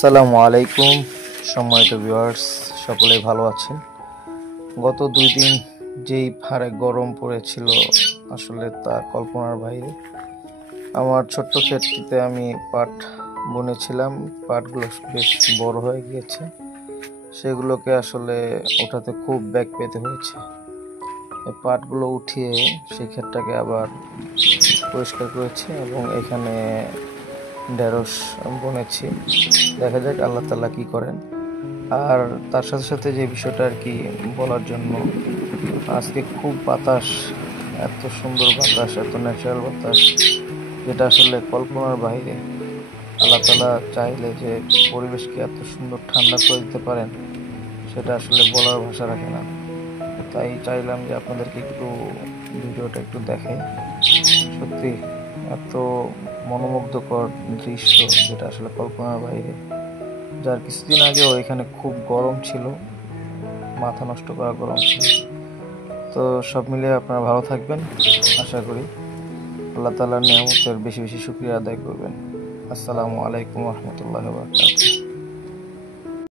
আসসালামু আলাইকুম সম্মানিত ভিউয়ার্স, সকলেই ভালো আছেন। গত 2 দিন যেই হারে গরম পড়েছিল আসলে তা কল্পনার বাইরে। আমার ছোট্ট ক্ষেতটিতে আমি পাট বুনেছিলাম, পাটগুলো বেশ বড় হয়ে গিয়েছে, সেগুলোকে আসলে ওঠাতে খুব ব্যাক পেতে হয়েছে। এই পাটগুলো উঠিয়ে সেই ক্ষেতটাকে আবার পরিষ্কার করেছি এবং এখানে ঢেঁড়স বুনেছি। দেখা যাক আল্লাহ তাআলা কি করেন। আর তার সাথে সাথে যে বিষয়টা আর কি বলার জন্য, আজকে খুব বাতাস, এত সুন্দর বাতাস, এত ন্যাচারাল বাতাস, যেটা আসলে কল্পনার বাইরে। আল্লাহ তাআলা চাইলে যে পরিবেশকে এত সুন্দর ঠান্ডা করে দিতে পারেন, সেটা আসলে বলার ভাষা রাখে না। তাই চাইলাম যে আপনাদেরকে একটু ভিডিওটা একটু দেখাই। সত্যি এত মনোমুগ্ধকর দৃশ্য, যেটা আসলে কল্পনার বাইরে। যার কিছুদিন আগেও এখানে খুব গরম ছিল, মাথা নষ্ট করা গরম ছিল। তো সব মিলিয়ে আপনারা ভালো থাকবেন, আশা করি আল্লাহ তাআলার নিয়ামতের বেশি বেশি শুকরিয়া আদায় করবেন। আসসালামু আলাইকুম ওয়া রাহমাতুল্লাহি ওয়া বারাকাতুহু।